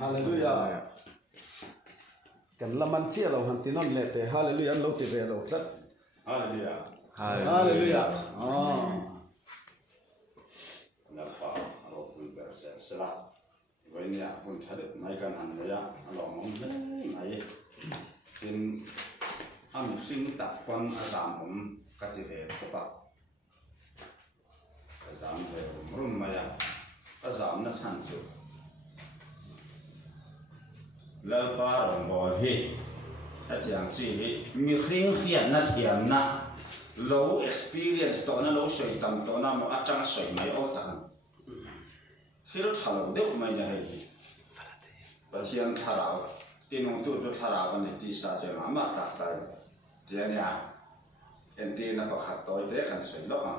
ฮาเลลูยากันละมันเชี่ยเราหันตินนเลเตฮาเลลูยาเราติเวเราทัดฮาเลลูยาฮาเลลูยาอ๋อนับป่าเราคุยแบบเสร็จละวันนี้คุณชัดไม่กันหันเลยเรามองเห็นไหนเป็นอันสิ่งตัดคนอาสามผมกัติเวก็ปะอาสามเวรุ่มมาอย่างอาสามนักสันจุแล้วป้าหลงบ่อที่ถ้าอย่างสิมีเครื่องเขียนนัดเขียนนะเรา experience ตัวนั้นเราสวยตามตัวนั้นมันอาจจะสวยไม่เอาตังที่เราทำเราเด็กไม่ได้ประเทศทาราที่น้องตัวทาราวันนี้ที่สาจะมาตัดใจเดี๋ยวนี้เอ็นตีนับขัดตัวเด็กกันสวยแล้วอ่ะ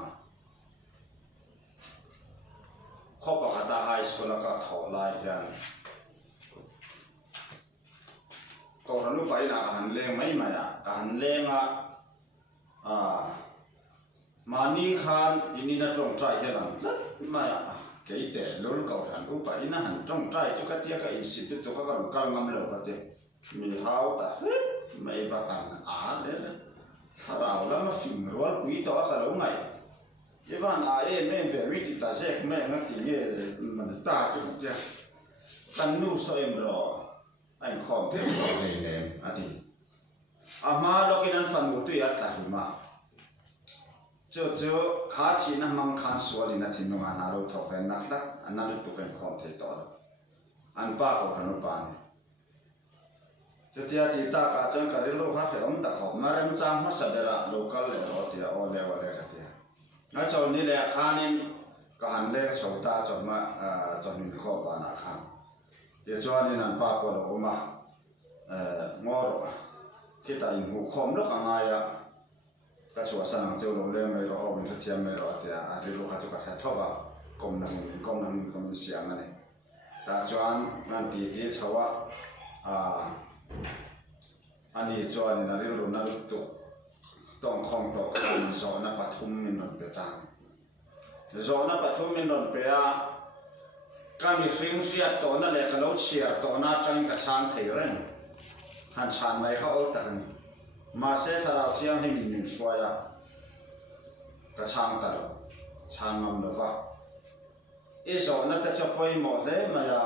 ข้อประกาศไฮสคูลก็ถอดลายกันก็รันรู้ไปนะหันเลี้ยงไม่มาอ่ะหันเลี้ยงมานี่คันอินี่น่าจงใจเท่านั้นมาเกี่ยแต่ลุ้นก็หันรู้ไปนะหันจงใจจุกเตียก็อินสิตุก็การการงำเล่ากันเดียมีเท้าแต่ไม่บ้ากันเลยนะถ้าเราแล้วมาฟิมรัวคุยต่อกันแล้วไงยี่บ้านแม่เวริติตาเช็คแม่งั้นที่เนี่ยมันตาจุกเตียตั้งนู่สอยมรอไอ้ของเทพเลยอาทิมาเรากินนั้นฟันหมดตัวยัดตาหิมะเจ้าขาที่นั่งมังคันสวนนี่ที่นุ่งอันนั้นเราถกเป็นนักอันนั้นเราตัวเป็นของเทต่ออันป้าก็ขนมปังเจ้าที่อาทิตย์ตากาจังการเรื่องข้าวเหนียวตะขอมาเริ่มจำมาสัเดระโลกาเลยรอที่โอเลวอะไรกันที่งั้นเจ้านี่แหละข้านี่ก็หันเล็กสาวตาจนมาจนมีข้อบานาข้างเดี๋ยวจวนนี่นั่นป้าก็เรามางอรที่ตายหูคมลูกอะไรก็ชัวร์สนังเจ้าลงเล่ไม่รอเอาเป็นเทียมไม่รอแต่อาจจะลูกเขาจะกระแทกท่อกับกลมนั่งเสียงนั่นเองแต่จวนนั่นตีที่ชาวอันนี้จวนนี่นั่นเรื่องนั่นตุกต้องคงต่อคนสอนนับปฐุมมินนท์เปจางสอนนับปฐุมมินนท์เปียก็มีฟิล์มเสียตัวนั่นแหละก็เราเชียร์ตัวน่าจังกระชางเทเรนหันชานไม่เขาเอาแต่มาเสร็จเราเที่ยงให้มีหนึ่งช่วยกระชางตลอดชางมันเลยวะอีสอนนั่นจะจะไปหมดเลยมาอย่า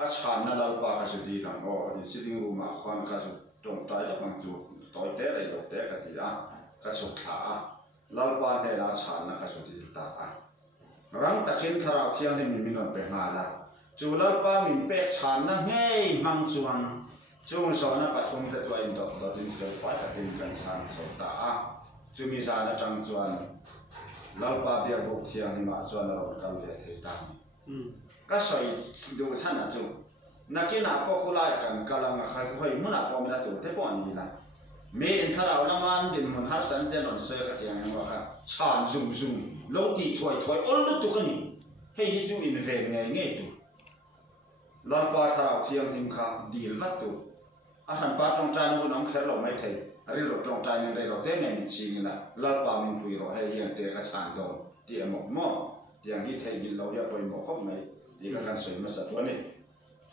อาชานนั่นเราปากสุดดีกันอ๋อนี่สิ่งรู้มาคนก็สุดตรงใจแล้วมันจุดต่อยเตะอะไรต่อยเตะกันทีอ่ะก็สุดขาเราปากเนี่ยเราชานนั่นก็สุดดีตารังตะเคียนทาราเที่ยงให้มีมินนเป็นงาละจูเราปากมีเป็ดชานนั่นเฮ้ยมังจวนจงสอนนับปฐมแต่ตัวอินทร์ตัวดินเสือฟ้าจะเป็นกันสานสตาจุมีสานจังจวนเราปาเบียบุกเทียงหิมะจวนเราการเวทีตามก็สอยดูชั้นนะจุนักกินนักก็คุไลกันกำลังใครคุยมันนักก็ไม่ได้ตัวเทปอันนี้นะมีอินทราเรามันดินมันหาสันเดนนเสือกันอย่างนี้ว่าชานซุ่มโลดีถอยอันนั้นตัวกันนี่ให้ยิ่งจูอินเวงไงตัวเราปาทาราเทียงหิมข้าดีลวัตถุอาหารปลาจงใจนู้นน้องแค่เราไม่เทรีรถจงใจนี่ได้เราเต้นเนี่ยมีสิ่งนะเราปลามินคุยเราให้ยังเตะกระชานโดนเตียหมกหม้อเตียงที่เทยินเราจะไปหมกเข้าไหมที่ก็การสวยมาสัตว์ตัวนี้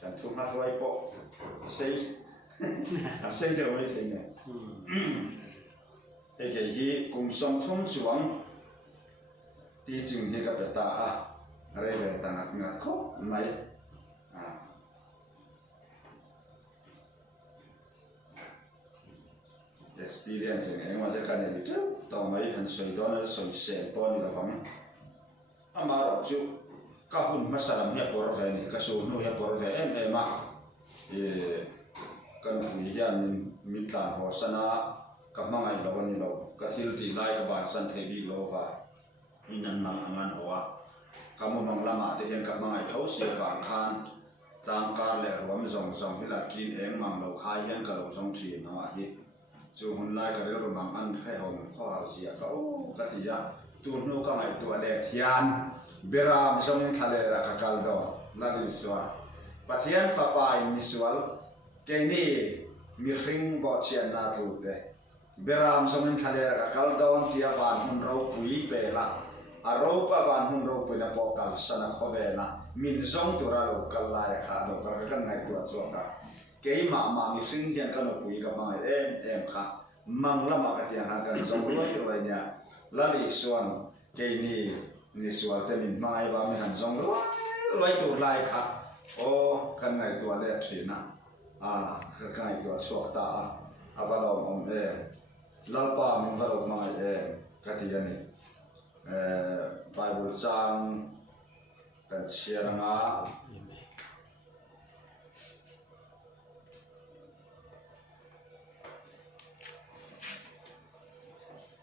การทุกนัดไว้ปะเซ่เซ่เดี๋ยวไว้เทเนี่ยไอ้แก่ที่กุมสมทุ่มจวงที่จริงที่กับตาอะไรแบบต่างๆงัดเขาไหมexperience เองว่าจะกันเนี่ยต่อมาอีกหันสวยด้านสวยเสียปอนนี่ก็ฟังมาเราจุก็หุ่นมาสลัมเฮียปอร์เวนี่ก็สูนเฮียปอร์เวมากันคุยกันมิตรหัวสนากับมังไงเราวันนี้เราก็ทิลตีไล่กับบานสันเทบีโลฟาอินันมังงานหัวกำมังละมาที่เห็นกับมังไงเขาเสียฝังคานตามการแหล่รวมส่งที่หลักกินเองมังเราขายเห็นกับเราส่งทีนะว่าที่จูหุ่นไล่กับเรื่องบางอันแค่หงข้อหาเสียก็กติยาตัวนู้ก็ไม่ตัวเล็กยานเบรามส่งทะเลรักกัลโดนั่นอิสวาปัทยันฟ้าไปมิสวาลเกนี่มีริงบอดเชียนนาทูเตเบรามส่งทะเลรักกัลโดที่อาบานหุ่นเราปุยเปล่า aropa van hun ro pina po kal sana khovena min zong tura lo kalai kha lo kar kan ngai tu so ka ke ma mi sing hian kan pui ka ma em kha mang lama ka tiang ha kan zong roi roi nya lali suan ke ni sual te min mai ba mi han zong roi tu lai kha o kan ngai tu le thina ka kai tu so ta avalom om lalpa min valo mai ka ti ani Bible trang kan share nga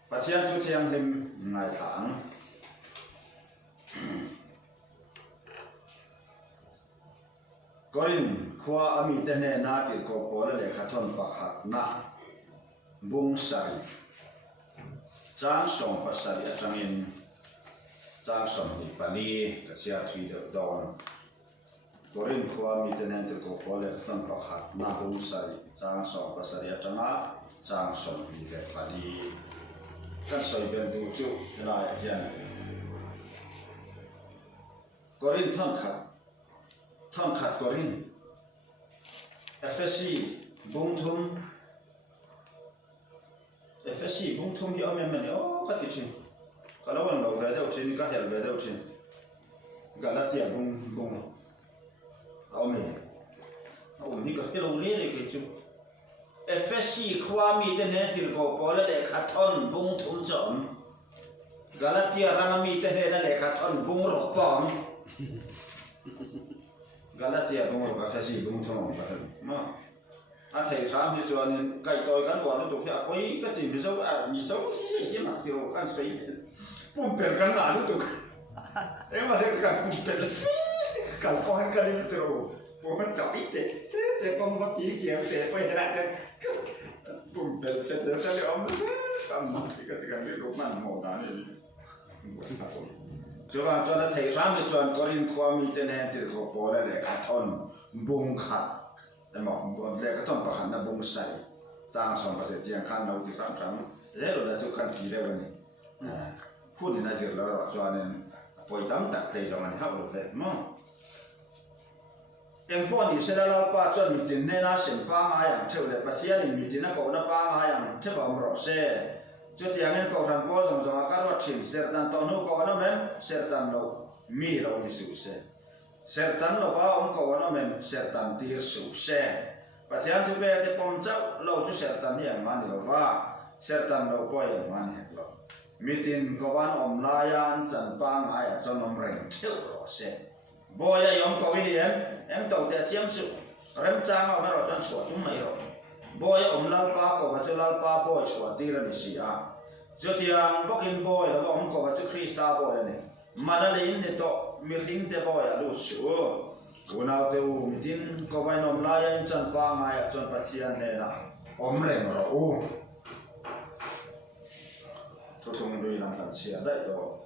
Pathian chu thiang lim ngai thang Korin khwa ami te ne na ki ko pol le khathon pakhat na bung sari Trang song pasal ya tangin Trang song di pali kasia thui de don Korin khwa mi tenen te ko pole tan pakhat na bung sari Trang song pasal ya tanga Trang song di de pali kan soi ben du chu la hian Korin thon khat Korin FSC bung thum FSC bung thum hi amem mani o ka ti chin kalawan lo ve deuh chin ka hel ve deuh chin galatia bung ame ni ka te lo le le ke chu FSC khwa mi te ne tir ko pole le khathon bung thum chom galatia rama mi te ne le khathon bung ro pom galatia bung ro FSC bung thum ma thầy khám thì cho nên cày tôi cán bộ nó tụt theo quấy cái tìm dấu mi dấu cái mặt tiêu can sấy bung bèn cán là nó tụt em mà thấy cái bung bèn cả con cái đi tiêu bung nó chọc ít thế con bác chỉ kiếm thế quay lại cái bung bèn sẽ được cái ông cầm mặt cái cái lúc mà mồ đá này cho nên thầy khám thì cho có liên quan mi tên này thì có bỏ lại để cả thon bung khátแต่หมอกบนเรียกก็ต้องประคันนะบุ้งใส่จ้างสองประเทศเตียงขั้นเราที่ขั้นครั้งแล้วเราจะขั้นกี่ได้วันนี้พูดในนั้นเสร็จแล้วจวนเนี่ยปล่อยตั้งแต่เพลย์เรามันเข้าเลยมั้งเอ็มพวกนี้เสร็จแล้วป้าจวนมีตินเนี่ยนะเสียงป้ามาอย่างเท่าเลยปัจจัยนี้มีตินนะก็นะป้ามาอย่างเท่าแบบรอเซ่จุดอย่างนี้ก็ทำพอสองอาการว่าชิมเสร็จตันตอนนู้นก็ว่านั่นแหละเสร็จตันเรามีเรามีสุเซ่Sertan lo va on ko no men sertan tir su se pathian tu be te pom chau lo chu sertan ni man lo va sertan lo poi man he lo mitin ko van om la yan chan pa ngai a chon om reng theu ro se boya yom ko wi em to te chiam su rem chang ma ro chan chu tum mai ro boya om lal pa ko va chu lal pa boy chu tir ni si a chu tiang bokin boy lo om ko va chu krista boy ni madalin ne to mi ring te boy alu su unau te u mitin ko vai nom la yan chan pa ngai a chon pathian ne na om reng ro u to thung rui lam kan sia dai to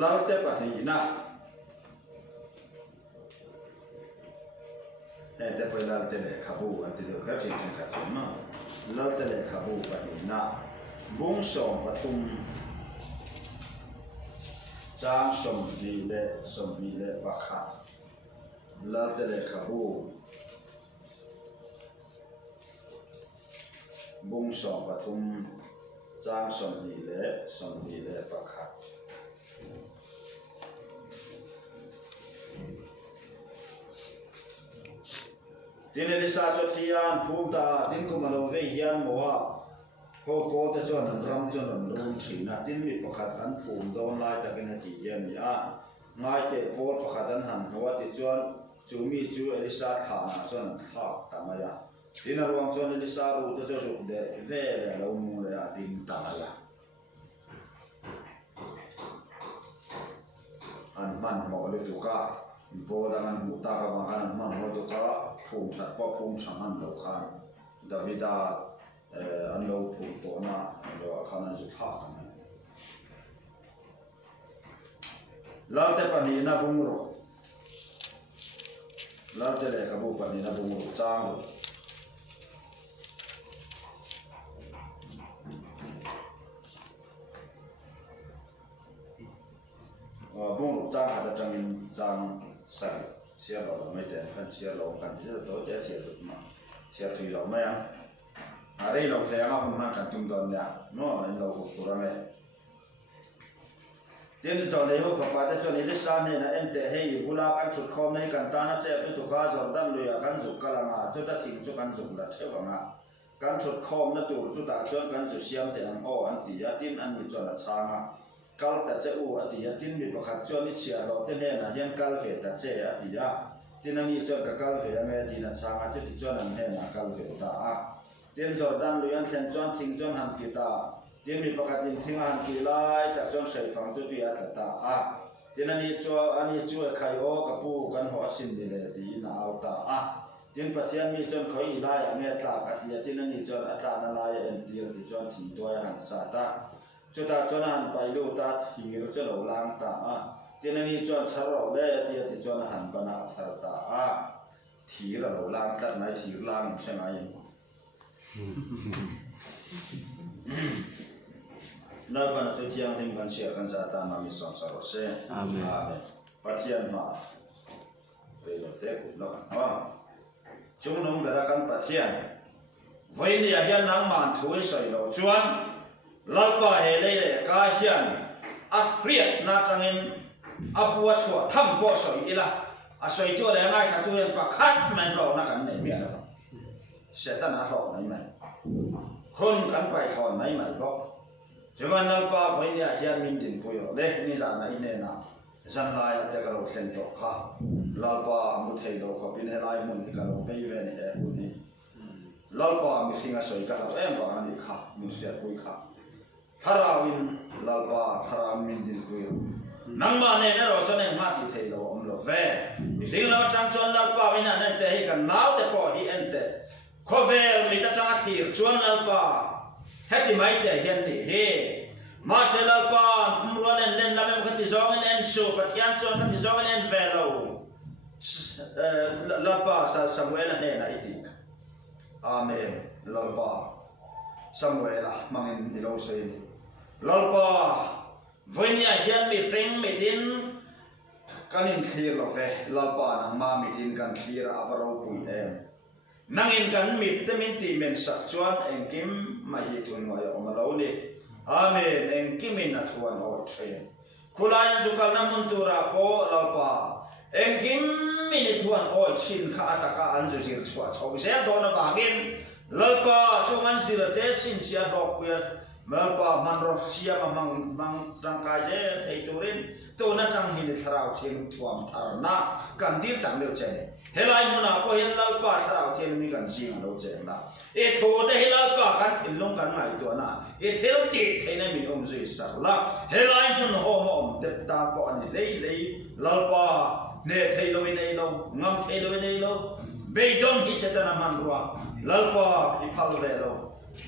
lau te pati na te poi lau te le khabu ante de ka chi chen ka chun ma lau te le khabu pati na bung som patum chang som vi le bakha lau te le khabu bung som patum chang som vi le bakha tin elisa cho thian phum ta tin ko malo ve hian mowa ko ko te chon an ram chon an lung thina tin mi pakhat an phum don lai ta ken ti hian ni a ngai te ko pakhat an han hawa ti chon chu mi chu elisa tha na chon tha ta ma ya tin a ruang chon elisa ru te chu de ve le lo mu le a tin ta ma ya an man mo le tu ka bo dangan muta ka bangan man mo to ka phum that po phum saman lo khan davida an lo phum to na lo khana ju tha ta lao te pani na bungro lao te le kabu pani na bungro chang bungro chang hada changin chang sai sia lo mai te kan sia lo kan je to te sia lo ma sia thui lo mai a rei lo te nga hum ha kan tum don ya no ai lo ko ra me tiên cho lấy hộp phật để cho lấy lết san này là em để hay bula ăn chuột khom này cần ta nó sẽ bị tụt cá giọt đan lùi ăn chuột cá lăng à cho ta thịt cho ăn chuột là thế bằng à ăn chuột khom nó tụt cho ta cho ăn chuột xiêm để ăn ô ăn tỉ giá tin ăn bị cho là sang à cal ta sẽ u ăn tỉ giá tin bị bạc cho nó chia rồi tên này là hiện cal về ta sẽ ăn tỉ giá tin ăn bị cho cả cal về ăn nghe thì là sang à cho thì cho ăn này là cal về ta à tiên giọt đan lùi ăn thêm cho thịt cho ăn kỳ ta tiên mi bạc tin thinh ăn kỳ lai ta cho sợi phẳng cho tùy ăn ta à tiên anh cho khai ô kapu kan hoa xin đi le đi na ao ta à tiên bát thiên mi cho khơi lai anh nghe ta cái gì tiên anh cho ta na lai anh tiên thì cho thì tôi hàng sa ta cho ta cho anh phải lưu ta thì nó cho lâu lang ta à tiên anh cho chả lâu le tiên thì cho hắn bana chả ta à thì là lâu lang ta này thì lang xem ai nơi bạn tôi chiang thêm gần xia gần giả ta mà mình sống sao sẽ amen phát hiện mà về luật thế cũng nó chúng nó về ra căn phát hiện vậy thì hiện năng màn thui sợi đầu chuan lal pa hệ đây để cá hiện riết na trang in bua chua thăm bua sợi là sợi chua để ngay thằng tôi bạc khát men đầu na cần này miệng là sẽ ta na thọ này mày hơn cắn bài thọ này mày vóc chúng ta nói qua với nhà hiện mình tin bùi rồi đấy như là này nè nào dân lai ở đây cái lỗ khen tổ khá lao pa một thầy lỗ có bên hệ lai muốn cái lỗ vây về này em muốn đi lao pa mình khi nghe soi cái lỗ em vào anh đi khá mình sẽ bùi khá thara win lao pa thara mình tin bùi rồi nang mà này nó rồi cho nên mà đi thầy lỗ ông lỗ về mình khi lao trang cho lao pa với nhà này thì cái nào thì bỏ hi anh thế có về mình ta trang thiệt chuan lao pa hết thì mấy để hiện đi he mà sẽ là pa mua lên làm em có thể giống lên số và thiên cho có thể giống lên về rồi là pa Samuel này là ít amen là pa Samuel là mang in lâu xây là pa với nhà hiện bị phèn bị tin cái nên clear là về là pa nang ma bị tin kan clear avaro pui em nang in kan mit te min ti men sak chuan eng kim ma hi thun noi om lo ni amen eng kim in athuan o train khulai ju kal namun tura po lalpa eng kim min thuan o chin kha ataka an ju jir chua chau se do na bangin lalpa chungan sirate sin sia rok pia lalpa man ro sia mang tangkai je thei turin to na tang hin tharau thim thuam tharna kan dir tang leu che helai muna ko hen lalpa tharau thim mi kan jing lo che na e tho de lalpa kan thin long kan ngai to na e thel ti theina mi om ji sa la helai mun ho mo te ta ko ani lei lalpa ne thei lo nei lo ngam thei lo nei lo be don hi se ta na man ruwa lalpa i phal ve lo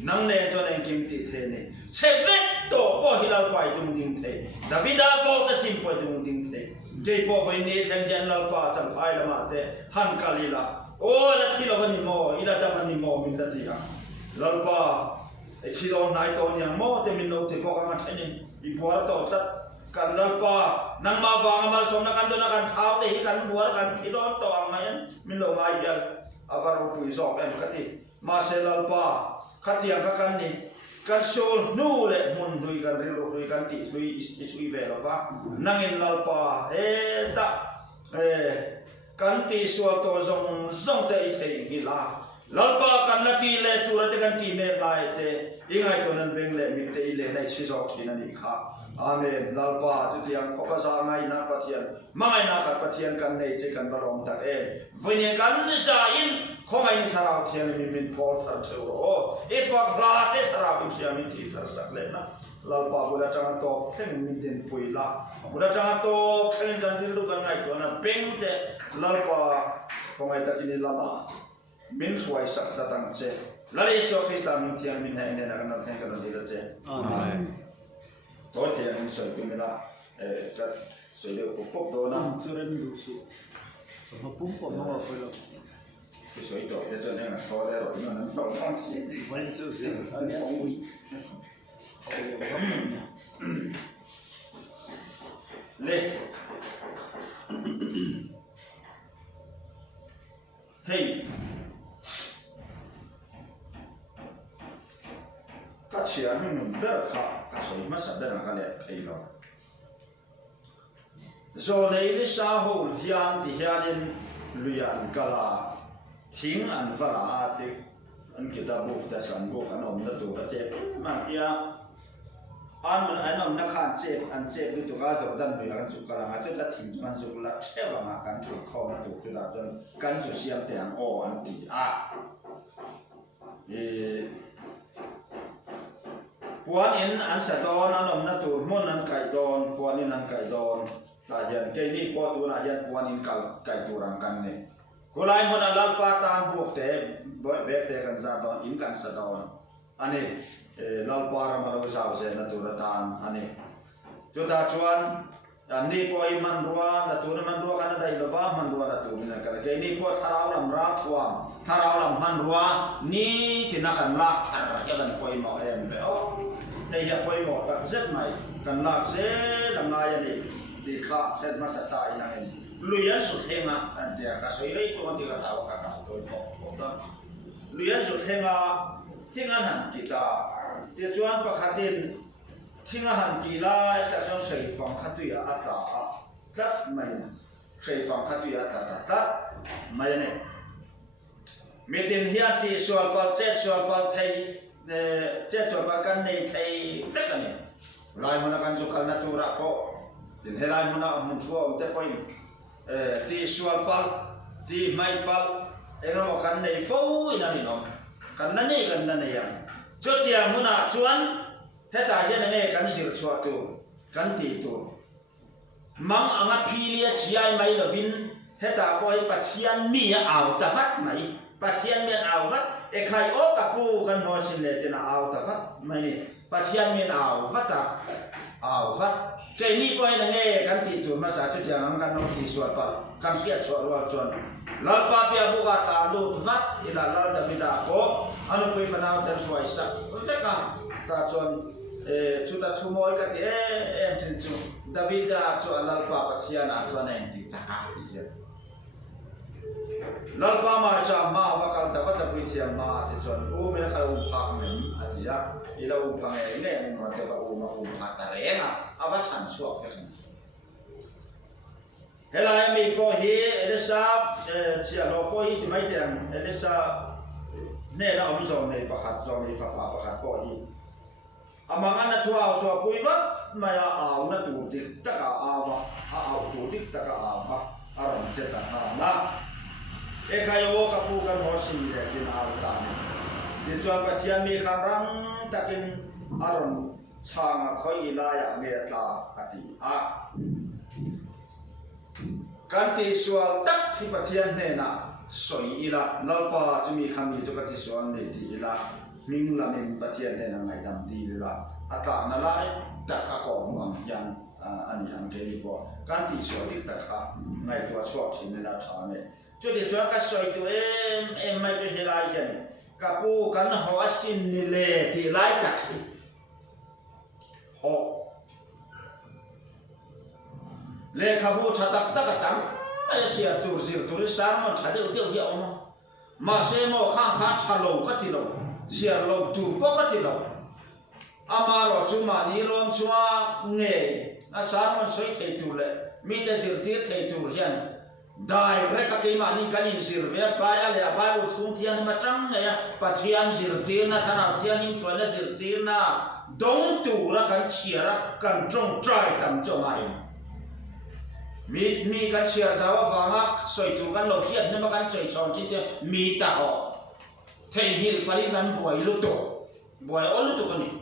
nang ne cho nên kim ti thế này sẽ vết tổ bỏ hi lalpa i dung ding thế David đã bỏ ta chim po dung ding thế cái bỏ với ne thằng dân lalpa chẳng phải là mà thế han kalila ô là khi lo vani mo ila ta vani mo min ta dia lalpa khi đó nai to nyang mo te min lo te bỏ cái mặt thế này i bỏ to sat kan lalpa nang ma wang amal som na kan do na kan thau te hi kan buar kan khi đó to ang ngai min lo ngai jal avaro pui zok em kati ma se lalpa khatiang ka kan ni kan sol nu le mun dui kan ri ro kan ti sui isui ve lo va nangin lalpa e ta kan ti sual to zong te i thei gi la lalpa kan la ti le tu ra te kan ti me lai te ingai to nan beng le mi te i le nai chi zok thina ni kha amen lalpa tu tiang ko ka sa ngai na pathian mai na ka pathian kan nei che kan balong ta e voine kan sa in không ai thara thian min pol thar chero if a glate thara bin sia min thi thar sak le na lalpa bula chang to khen min den pui la bula chang to khen kan ri lu kan ngai to na beng te lalpa không ai ta tin lama min suai sak ta tang che lale so ki ta min thian min hai ne na kan thang kan ri la che amen to thian min so ki la ta soi đều có bốc đó na chưa đến đủ sự sớm mà bún còn nó phải là cái soi đó để cho nên là khó để rồi nó không không xí vẫn chưa gì anh em vui lên hey các chị em mình rất là các soi mất sạch để làm cái này hay lắm rồi này đi xã hội hiện thì hiện nên luyện cái làทิ้งอันฝรั่งที่อันกิตาบุกแต่สันบุกอันอมนัตัวเจ็บมาเดียอันมันอันอมนักขันเจ็บอันเจ็บด้วยตัวก็จะดันไปกันสุกกลางอาจจะทิ้งมันสุกละเชื่อว่ามากันสุกเข้ามาตัวจุดจนกันสุเสียมแต่งอ่อนตีปวนอินอันสะดอนอันอมนัตัวมุ่นอันไก่ดอนปวนอินอันไก่ดอนตาเย็นเกนี่ปวตัวน่าเย็นปวนอินไก่ตัวรังกันเนี่ยกูไล่มันอันลัลปาตามบวกแต่เบกแต่กันซาดอนอินกันซาดอนอันนี้ลัลปารามารู้สาวเซนตัวระดานอันนี้จุดชวนอันนี้พออิมันรัวตัวมันรัวกันได้ละว่ามันรัวตัวนี้นะกันแค่นี้พอทาราวลำรักทวามทาราวลำมันรัวนี่ที่นักกันลักทารายันพออิมอเอ็มเปโอแต่ยังพออิมอตักเซ็ตไหมกันลักเซ็ตลำนายอันนี้ที่ข้าเซ็ตมาสตายนั่นเองลุยันสุดเฮงอ่ะอันเดียก็สวยเลยตัวที่กระทำกันตัวผมต้องลุยันสุดเฮงอ่ะที่งานหันกีตาเดี๋ยวชวนประคัดินที่งานหันกีฬาจะต้องใช้ฟังขัดตัวอัตตาจัดไม่ใช้ฟังขัดตัวอัตตาจัดไม่เนี่ยมีดินเฮียตีส่วนปลเจ็ดส่วนปลไทยเจ็ดส่วนปลกันในไทยเฟรกันเนี่ยลายมันกันสุขันนัตุระก็ดินเฮลายมันมันชั่วมันจะไปที่สวลปัลที่ไม่ปัลเอ็งเรากันในฟูนั่นนี่น้องกันนั่นนี่กันนั่นนี่ยังจุดyangมุนาชวนเฮตาเจนนี่กันสิรชัวตัวกันตีตัวมังอังพีเลียชีไอไม่ละวินเฮตาคอยปัทยันมีเอาตะฟัดไหมปัทยันมีเอาฟัดเอใครโอกับปูกันหัวสินเลตินาเอาตะฟัดไม่นี่ปัทยันมีเอาฟัดตาเอาฟัดแค่นี้ก็ให้นั่งเองกันติดตัวมาจากจุดอย่างกันน้องที่สวดปะกันเสียสวดว่าจวนลัลปาเปียบุกตาดูทุฟัดอีลาลัลดาบิดาโกอันนู้นไปฟันเอาแต่สวยสักเฟกันตาจวนชุดทุ่มอยกันที่ถึงจุดดาบิดาจวนลัลปาปัทยานาจวนเองที่จักรที่เดียวลัลปามาจำมาว่ากันแต่ว่าตะพิธีมาที่จวนไม่ได้เขาพักเหมือนอันที่ยาอีเราพักเองเนี่ยมันจะว่ามาพักแต่เรื่องอ่ะเอาว่าฉันชอบแค่ไหนเฮลายมีพอฮีเอลิซาเสียเราพอฮีที่ไม่เตียงเอลิซาเนี่ยเราไม่ส่งในประคัดส่งในฝักประคัดพอฮีอามังอันนั้นทัวร์ชัวปุยวัดไม่เอานั่นตูดิตะกะอาวะเอาตูดิตะกะอาวะอารมณ์เจตนาละเอกายโอกับผู้กันหัวสินเด็กที่อาตาดิจวนปัทยันมีคำรังตะกินอารมณ์ช่างคอยลายเมียตาอติอาการที่สวลตักที่ปัทยันเนี่ยนะสวยอีละลัลปาจะมีคำมีจุกที่สวลเนี่ยที่อีละมิงละมิงปัทยันเนี่ยนะไงดำดีละอัตานั่นละตักอากองมังยันอันนี้อันเดียวกันการที่สวลที่ตักไงตัวชอบที่เนี่ยละชาเนี่ยจุดที่สวลก็สวยตัวไม่จะเฮลายยันกับผู้กันหัวสินนี่เลยที่ไล่ตักเลขาบูชาตักตักตังไอ้เชียร์ตูซิร์ตูริสามมันชาเดียวเดียวเดียวมาเซโมข้างข้างชาโลก็ติโลเชียร์โลตูก็ติโลอามาโรจุมานีรวมชัวเงยอาสารมันสวยเทตูเลยมีแต่สิร์ตีเทตูเฮียนได้เรก็เกี่ยมานี่กันอินสิร์เวียไปอะไรไปอุดสุ่มเทียนมาจังเนี่ยปัจจัยสิร์ตีนะขนาดเทียนหิมชวนนะสิร์ตีนะดงตูระกันเชียร์กันจงใจตั้งจงไงมีกันเชียร์สาวฟังอ่ะสวยถูกกันเราเทียนนี่มากันสวยชอนที่เดียวมีตาอ๋อเทียนหิลปริกันบวยลุตโตบวยอ๋อลุตโตกันนี่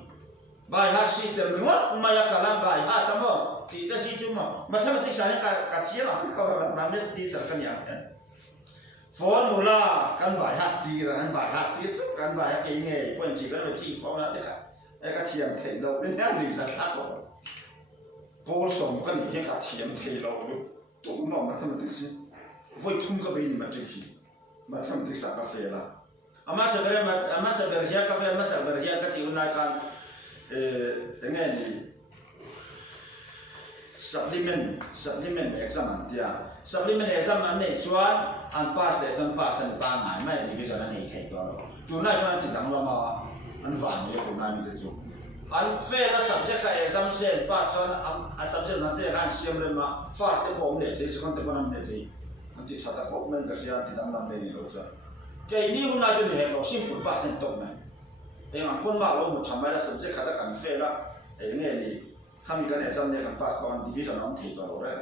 บายฮัทซิสเต็มหมดมายากาลันบายฮัททั้งหมดที่จะซิจุมามาทำที่สายกัดเชียร์เขาแบบนั้นไม่ที่สักกันอย่างนี้ฟอนมูลากันบายฮัทตีกันบายฮัทตีกันบายฮัทเองไงเพื่อนจีกันเราจีฟอนแล้วที่กันไอ้กระเทียมเทนเราเป็นแนวดีสักสักคน Paul som kan hi ka thiam thei lo lu tu no mathematics voi thum ka be ni mathematics ka fe la ama sa ber ya ka fe ama sa ber ya ka ti unai kan tengen ni supplement exam an tia supplement exam an nei chuan an pass le tan pass an ta ngai mai division an nei thei to tu nai chuan ti dang lo ma an van ni tu nai mi te chu an fe la subject ka exam sen pass chuan a subject na te kan siam le ma first te pom le te second te panam le te an ti chata pok men ka sia ti dang lam le ni lo cha ke ni hu na chu ni he lo simple pass en tok mai e ang kon ma lo mu thamai la subject ka ta kan fe la e nge ni kami kan exam ne kan pass on division am thei ba ore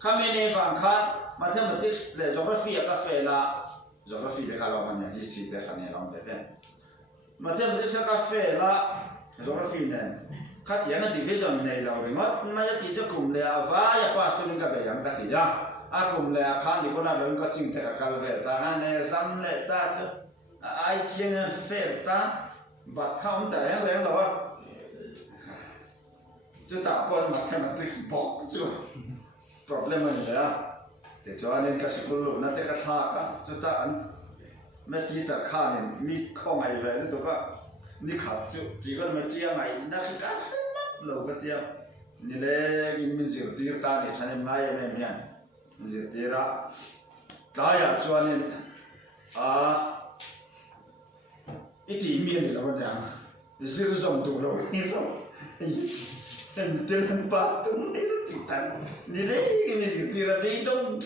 kami ne bang khan mathematics le geography ka fe la geography le ka lo man ne history le kan ne lo be te mathematics ka fe la geography ne khat ya na division ne lo ringot ma ya ti jo kum le ava ya pass to ni ka be yang ta ti ja a kum le khan ni ko na lo ko ching te ka kal ve ta na ne sam le ta chu ai chien fe ta bat kham ta yang reng lo就打破 mathematics box 就 problem 你啊，这主要你开始不录，那这个他个就打安，没记者看你，你靠爱来你都个，你看就几个没这样爱，那个干老个这样，你嘞你们就第二大你看你买也没面，你就第二，大呀主要你啊，一点面的老娘，你是个什么多了，你说，dan jalan patung itu titan ni deh ini sih tidak hitung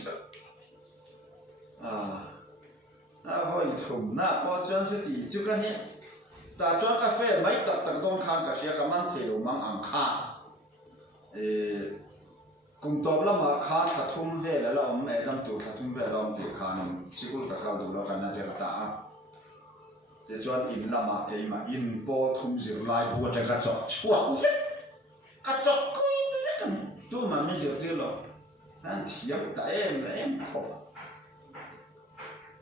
na voi thum na po chuan chu ti chu kan he ta chuan ka fe mai tak tak dong khan ka sia ka man thelo mang ang kha kum top la ma kha tha thum ve la la om e jam tu tha thum ve la om ti khan sikul ka khal du lo kan na le ta a te chuan in lama ke ma in po thum zir lai bu ta ka chok chuak cái chọc coi rất cần tôi mà mới dựa kia rồi anh thiệp tại em khổ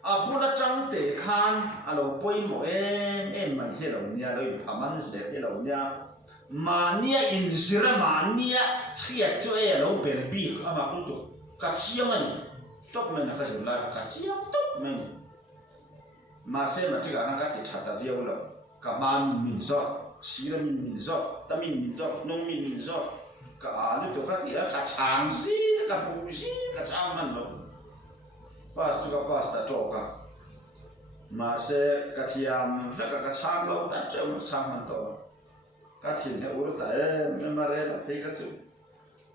bữa đó trắng để khan lâu bôi mỗi em mà thế đâu nha rồi làm ăn sẽ thế đâu nha mà nia in sira mà nia khiết cho em lâu bền bỉ mà cũng được cả chiêm mình tốt mình là cái gì là cả chiêm tốt mình mà xem mà chỉ là cái thì chặt ta viêu rồi cả man mình rồi xí là mình rõ, ta mình rõ, nông mình rõ, cả lúc đó cả chàng gì, cả bù gì, cả chàng mình rồi, pass juga pass ta trộn cả, mà sẽ cả thiam, phải cả chàng lâu ta treo một chàng mình to, cả thiền theo uống tại em mà đây là thấy cái chữ,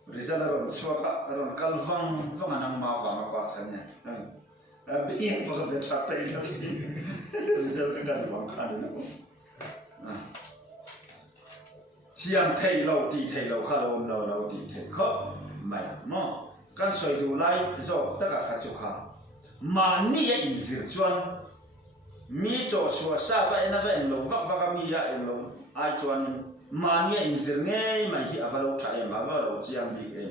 result là rồi xóa cả, rồi cal vang vang anh mau vang pass này, bây giờ bao giờ sắp tới rồi, result cái cal vang khai được thiam thầy lâu tì thầy lâu khá lâu lâu tì thầy khó mày nó căn soi đủ lại rồi tất cả các chỗ khác mà nia in dịu chuan mi chỗ chùa sa vậy na vậy lâu vác vác mi ya lâu ai chuan mà nia in dịu nghe mày hi vào lâu thay mà vào lâu chiang đi em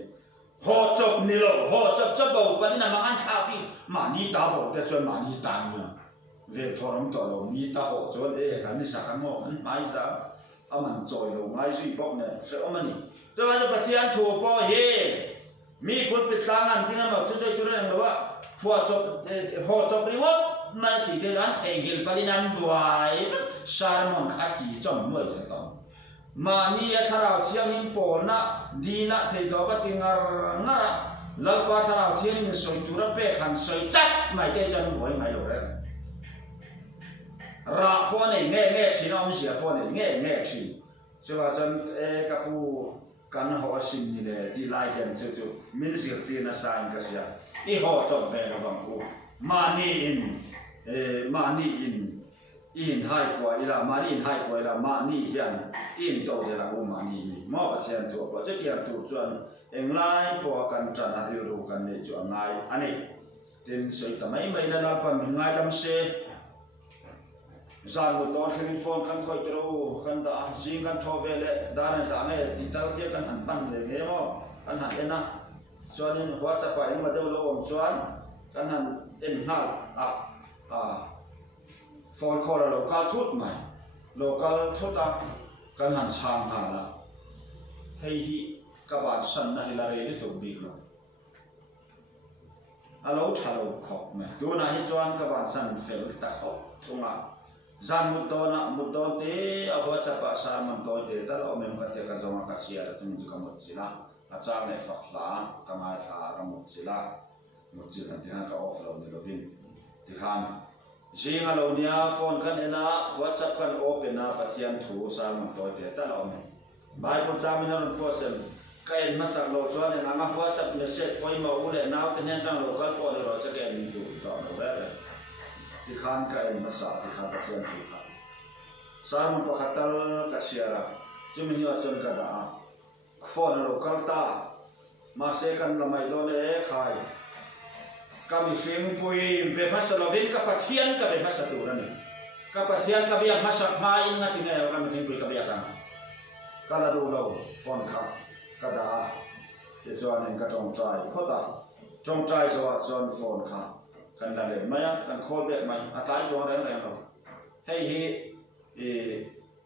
họ chụp ni lâu họ chụp bầu cái này mà ăn thà đi mà ni ta bầu cái chuan mà ni ta nữa về thọ lắm tỏ lâu ni ta họ chuan ấy cái ni sa cái ngõ mai ra mình trồi lâu ngay suy bóc này sẽ ôm mình tôi bây giờ bác sĩ ăn thua po he mi phun bị sang ăn tiếng nào tôi chơi tôi nói là họ chọc đi hết mà chỉ để ăn thèn gel phải ăn đuổi salmon khác chỉ trong nuôi thôi mà ni sao nào thiang in po na đi na thầy đó bắt tiếng ngara lâu qua sao nào thiang in soi tôi ra về khăn soi chắc mày đây cho nó mày rồi đấy ra po này nghe chỉ nó mới po này nghe chỉ cho là chân các phụ căn họ xin như này đi lại gần cho mình sẽ tiền là sai cái gì đi họ chọn về là bằng phụ mà ni in hai quả là mà in hai quả là mà ni hiện in đâu thì là u mà ni mà bắt xem chỗ bắt chắc hiện chỗ chuẩn em lại po căn trần là điều đồ căn này chỗ ngay anh ấy tiền sợi tầm mấy là làm phần ngay đâm xe zan một đòn telephone kan khoi tro kan da jing kan tho vele da na sa nge digital dia kan han pan le nge mo kan han ena so nin whatsapp pa ma do lo om chuan kan han en hal phone call local thut mai local thut kan han chang ha la hei hi các bạn sân này là để tụng bị rồi alo thalo khóc mẹ tu na hi chuan các bạn sân phèo ta khóc thung à gian một đòn thế ở hoa chapa sa mình tôi thế ta lo mình cái tiệc cái giống cái xia là tung cái một chỉ là trang này phật lá cái mai thà cái một chỉ là tiếng cái off lâu nhiều vin thì kham riêng alo nia phone cái này na WhatsApp cái open na phát hiện thu sa mình tôi thế ta lo mình bài của cha mình nó có xem cái mà sắc lâu cho nên ngang WhatsApp message coi mà u lệ nào thế nên trang local có rồi sẽ cái mình dùng đó nó vậy thì khăn cái mà sắc thì khăn phát hiện thu khăn sa mình có khát cái xia ra chúng mình hiểu chân cái đó phone local ta mà sẽ cần làm mấy đó để khai kami sing pui breakfast lovin kapathian ka breakfast aturan kapathian ka biak masak main nga tingayo kami sing pui ka biak kala do lo phone kha kada te chuan en ka tong trai khota tong trai zo phone kha kan la le maya kan call back mai atai zo reng reng lo hei hi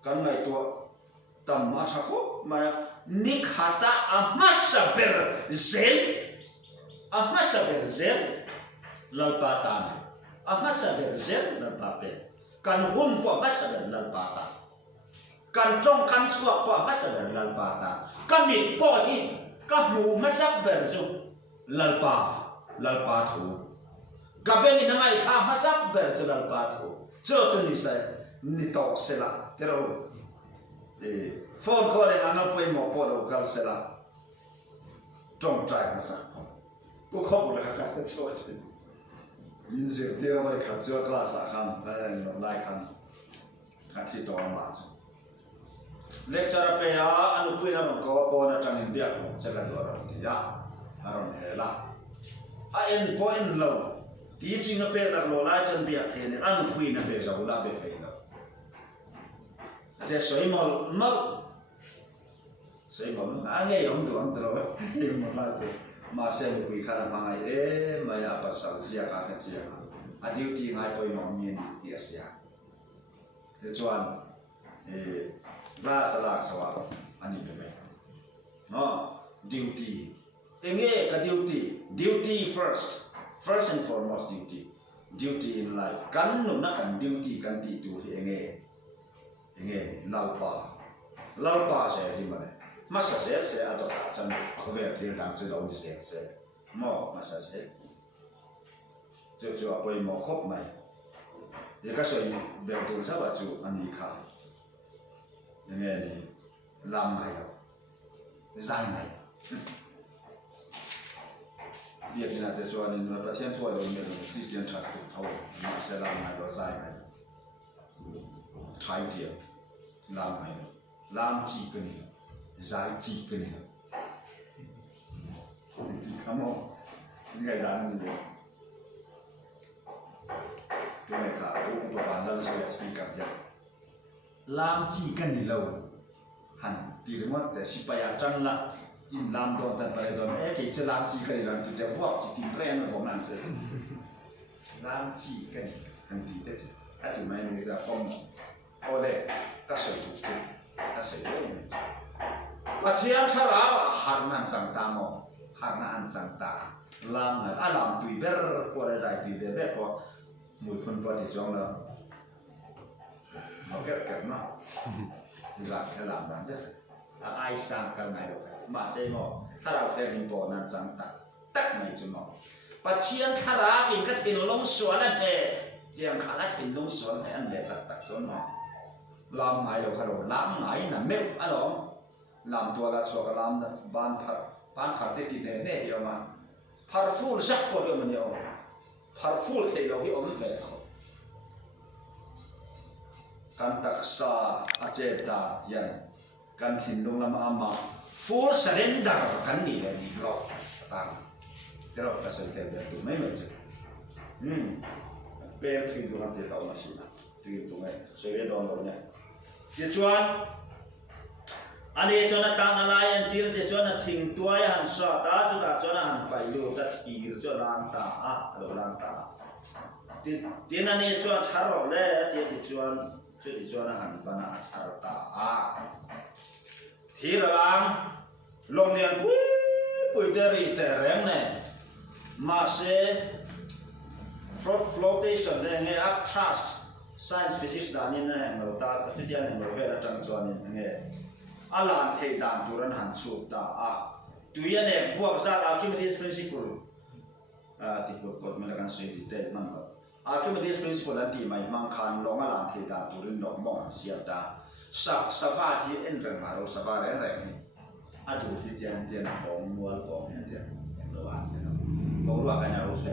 kan ngai to tam ma tha kho maya nikhata amasaber zel lalpatan amasaber zel lalpape kan hum po amasaber lalpatan kan trong kan chuak po amasaber lalpatan kan mit po hi ka mu masaber zo lalpa thu gaben ni ngai kha masaber zo lalpa thu zo tu ni sai ni to sela tero phone call en anal poi mo po do kal sela trong trai ma sa ko kho bu la ka ka cho chi in se te wa ka cho class a kham no lai kham ka thi to ma cha lecture pe ya anu pui na ko po na tang in bia ko se ka do ro ti ya aron he la a en point lo ti chi na pe na lo lai chan bia the ni anu pui na pe zo la be pe no để soi mal anh nghe ông được anh rồi nhưng mà là gì mà xem một quý khán giả ngày ấy mà ya bắt sang xia cả cái xia à điều thì ngày tôi mong nhìn thì xia thế chuan ra sala sawa anh đi về nó duty nghe cái duty first and foremost duty in life kan nu na kan duty kan ti tu thì nghe lalpa sẽ đi mà này masa sẽ atau tak chân có vẻ thì làm cho đồng sẽ mò masa sẽ cho quay mò khóc mày thì các sự biểu tượng rất là chủ anh đi khảo nghe này làm này dài này việc là để cho nên mà thiên thua rồi mình khi tiền trả thầu mà sẽ làm này đó dài này thái thiệt làm này làm chỉ cái này giải chỉ cái này thì không ngày đó là gì cái này cả cũng có bản thân sẽ speak up vậy làm chỉ cái này lâu hẳn thì đúng không để ship bài trăng là in làm đồ tận bài đồ ấy thì làm chỉ cái này là thìจะพวกchỉ tìm plan của mình sẽ làm chỉ cái này hẳn thì đấy chứ à thì mấy người ta không có lẽ các sự thuộc các sự đấy và thiên thà ra hàng nan chẳng ta mò hàng nan chẳng ta làm này làm tùy bé qua lại giải tùy bé qua mùi phân bón thì trong là nó kẹp nó thì làm cái làm đáng nhất ai sang cái này rồi mà xem mò thà ra theo mình bỏ nan chẳng ta tắt này cho nó và thiên thà ra vì cái thiên lông xoắn này thiên khả năng thiên lông xoắn này anh để tắt cho nó làm ngày rồi khai rồi làm ngày là mèo anh đó làm tua là cho cái làm ban phật thì này này hiểu mà phật full sắc của mình hiểu phật full thìเราhiểu mình phải không kan taksa aceta yan kan hindung lama ama full surrender kan ni là gì đó tang thế rồi cái sự thể hiện mấy mình chứ bé thì tụi nó thì tao mà xin thì tụi mày suy nghĩ đòn rồi nhé tiếp chuan anh ấy cho nó tăng nó lại anh tiền để cho nó thình tuổi hàng sợ ta cho ta cho nó hàng phải lưu ta chỉ cho làm ta rồi làm ta tiền anh ấy cho chả rồi đấy tiền cho nó hàng bana chả ta thì làm long nian pui dari te reng ne ma se flotation ne nge up trust science physics dan in ne no ta ti dia ne no vela tang chuan in nge alan thei dan turan han chu ta a tuya ne buak za Archimedes principle ti kot me la kan sui ti te man Archimedes principle an ti mai mang khan long alan thei dan turin dok mong sia ta sak sava hi en reng ma ro sava re re ni a tu ti tian tian bong mual bong ne tian lo wa se no bo ro ka na ro se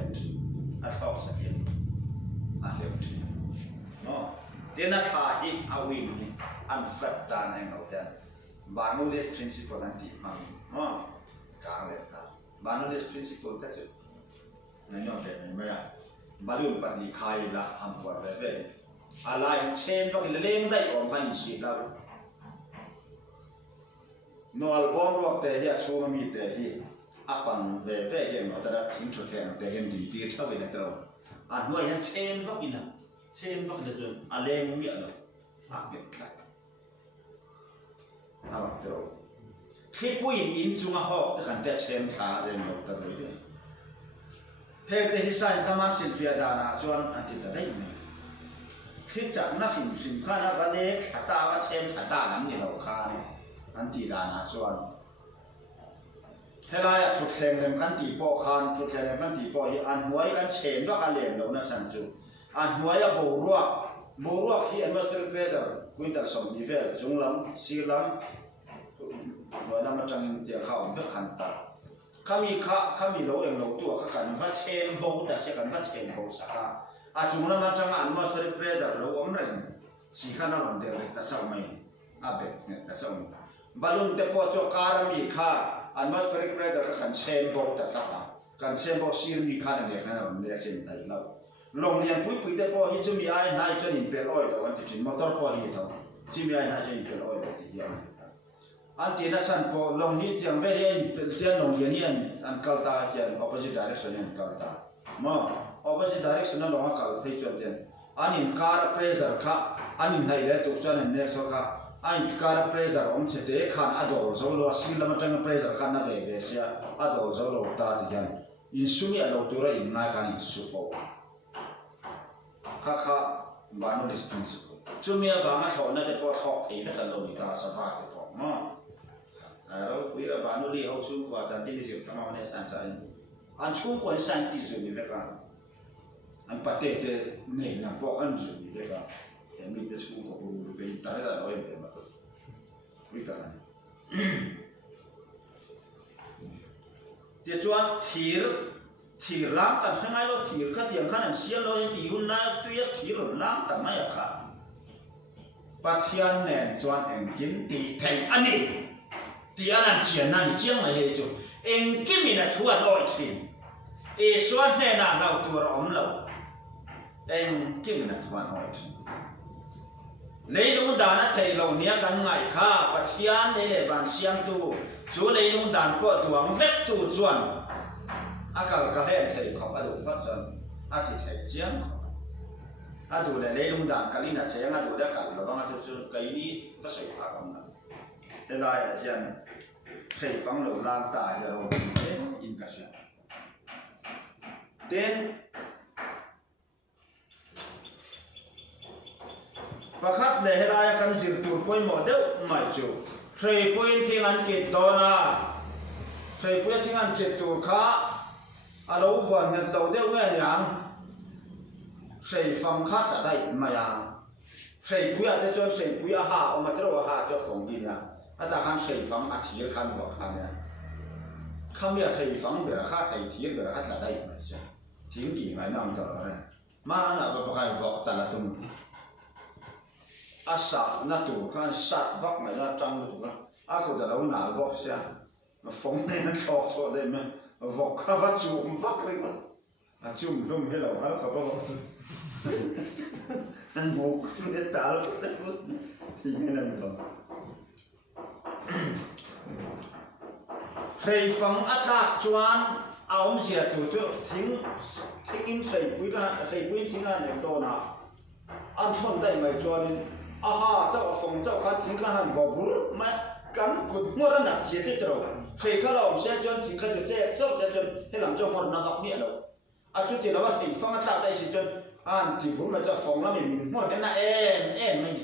a thok sa ti a le ti no tena sa hi a wi ni an fat ta na no tian Bernoulli's principle an ti ma no ka le ta Bernoulli's principle ta chu na no te ni ma ya balun pa ni khai la ham kwa ve ve alai chen pa ki leng dai om kan si la no al bom ro te hi a chu mi te hi a pang ve ve hi no ta da pin chu the te hen di ti tha ve na tro a no yan chen pa ki na chen pa ki da chun a leng mi a lo a ke kha a ba tro khi pui in chung a ho ta kan te chen tha de no ta de he te hi sai ta ma sin fia da na chuan a ti da dai ni khi chak na sim kha na va ne thata wa chem thata nam ni lo kha ni an ti da na chuan helai a thu thleng lem kan ti po khan thu thleng lem kan ti po hi an huai kan chem wa ka lem lo na chan chu an huai a bo ruak hi atmospheric pressure quintal som ni vel chung lam si lam wa na ma chang ti kha om ve khan ta kami lo eng lo tu ka kan va chem bo ta se kan va chem bo sa ka a chung la ma chang atmospheric pressure lo om ren si khana ron de ta sa mai a be ne ta sa balloon te po cho karami kha atmospheric pressure ka kan chem bo ta ta kan chem bo sir mi kha ne khana ron de chen tai lo long lian pui te po hi chu mi ai nai cho in pel oi lo an ti chin motor po hi to chi mi ai nai cho in pel oi lo ti ya an ti na san po long hi tiang ve hi pel tian long lian hian an kal ta tian opposite direction an kal ta ma opposite direction na long kal thei chon tian an in car pressure kha an in nai le tu chan an ne so kha an car pressure om che te khan adol zo lo sil la ma tang pressure khan na ve ve sia adol zo lo ta ti yan in sumi a lo tu ra in na kan in su fo kha Bernoulli's principle chumi a ba ma tho na te po thok ti na kan lo ni ta sa ba te po ma aro wi ra Bernoulli ho chu kwa tan ti ni sim ta ma ne san sa an chu kon san ti zu ni ve ka an pate te ne na po an zu ni ve ka se mi te chu ko bu be ta ra lo en be ma ko wi ta na ti chuan thir lam ta hrangai lo thir kha tiang khan an sia lo ti hun na tu ya thir lam ta mai kha pathian nen chuan eng kim ti thei ani ti an chian na ni chiang mai he chu eng kim ina thuan oi thin e suan ne na lau tur om lo eng kim ina thuan oi thin lấy lung đàn á thầy lâu nia căn ngày kha pathian để ban siang tu chú lấy lung đàn của tuang vét tu chuan akal ka hen thei khop adu phát chon a ti thei chiang adu le lấy lung đàn kalina cheng adu da kal lo bang chu chu kai ni va sei pha kam na te lai a hian thei phang lo lang ta ya ro in ka sia ten pakhat le helai kan zir tur poi mo deuh mai chu thei point thing an ke dona thei point thing an ke tur kha alo van ngat lo deuh nge yang thei phang kha ta dai maya thei puya te chon thei puya ha o ma tro ha cho phong din ya ata khan thei phang a thir khan wa khan ya khamya thei phang be kha thei thir be kha ta dai ma cha thing ki ngai nam to ra ma na ba kai vok ta la tum asa na tu khan sat vak mai na tang tu ka a ko da lo na vok sia ma phong ne na chok so de me vok kha va chu vak ri ma a chum dum he lo ha ka ba an mo ne ta lo ta ti ne na to thei phang a thak chuan a om sia tu chu thing in sei pui ka sei pui singa ne to na an thon dai mai chuan aha cháu phong cháu khát chính khăn hẳn vào bút mà kan kut mo ran at sia te tro khei kha lo sia chon thi kha chu che chok sia chon he lam chong hor na vak ni lo a chu ti lo wa thi fang ta dai si chon an ti bu ma cha phong la mi mo ke na em mai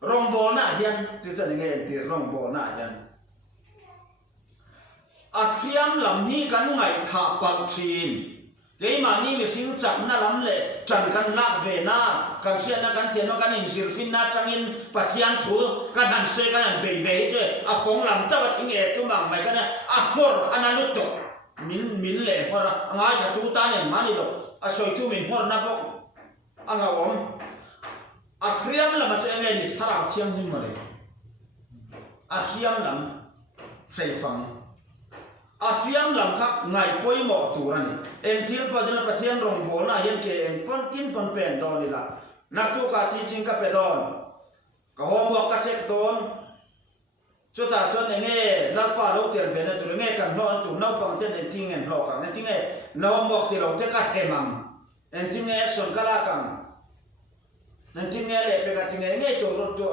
rong bo na hian chu cha nge ti rong bo na hian a khiam lam hi kan ngai tha pal thin cái mà mi phiêu chậm na lắm lệ chẳng cần lạc về na cần xuyên na cần tiền nó cần hình dược phin na trang in và thiên thú cần hành xe cần hành bể về chứ à không làm cho vật nghe tu bằng mày cái này à một anh ăn lút tục min lệ hoặc là ngay sẽ tu ta này mà đi đâu à soi tu mình hoặc na bốc anh ngào ôm à khiêm là mà cho anh nghe thì thà nào khiêm hơn mà đấy à khiêm lắm phải phẳng à phiam làm khác ngày cuối mỏ tù ra này em thiếu bao nhiêu là thiên rồng bồn là hiện kề em phân tin phân bèn đòn đi là nạp tu cả tí chính các bèn đòn cả hôm qua các check đòn cho ta cho này nghe lát pa đâu tiền về này tụi nghe cần lo tụi nó bằng tên em tin em lo cả em tin nghe nó mọc thì lòng thế cả em mầm em tin nghe action cả là càng em tin nghe lệ về cả tin nghe